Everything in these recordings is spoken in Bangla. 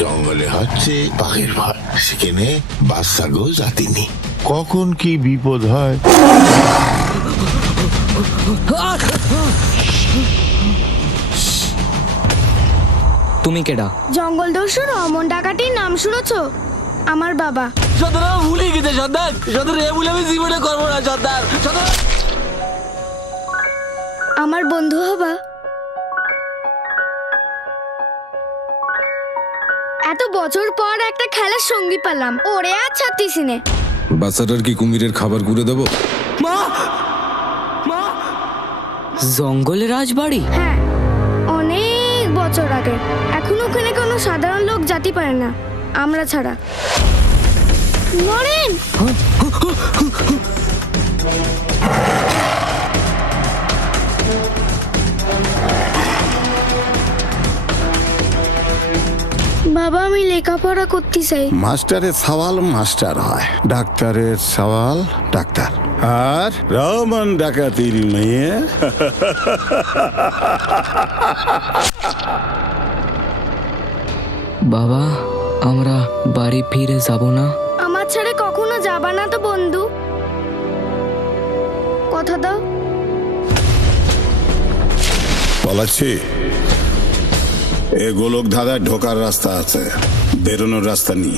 জঙ্গলে হচ্ছে পাখির ভয়, সেখানে বাচ্চাকেও জাতিনি, কখন কি বিপদ হয়। তুমি কেডা? জঙ্গল দস্যু রমন ডাকাতির নাম শুনেছো? আমার বাবা। সর্দার ভুলে গেছে সর্দার, সর্দার এ ভুলে আমি জীবনে করবো না সর্দার। সর্দার আমার বন্ধু হবা। এত বছর পর একটা খেলার সঙ্গী পেলাম, ওরে আর ছাড়তিস নে। বাচ্চাটার কি কুমিরের খাবার গুঁড়ে দেবো? মা, মা, জঙ্গলে রাজবাড়ি? হ্যাঁ, অনেক বছর আগে। এখন ওখানে কোনো সাধারণ লোক জাতি পারে না, আমরা ছাড়া। নরেন, বাবা আমি লেখাপড়া করতে চাই। মাস্টারের সওয়াল মাস্টার হয়, ডাক্তারের সওয়াল ডাক্তার। আর রমন ডাকাতির মেয়ে বাবা, আমরা বাড়ি ফিরে যাব না? আমার ছেড়ে কখনো যাবা না তো বন্ধু? কথা দাও। বলাচ্ছি, এ গোলক ধাঁধায় ঢোকার রাস্তা আছে, বেরোনোর রাস্তা নেই।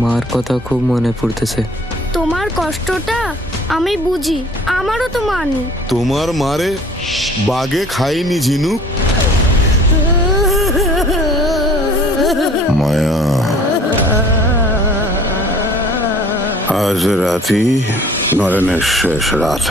মার কথা খুব মনে পড়তেছে। তোমার কষ্টটা আমি বুঝি, আমারও তো মা নেই। তোমার মারে বাগে খাইনি ঝিনুক। মায়া, আজ রাতি নরেনের শেষ রাত।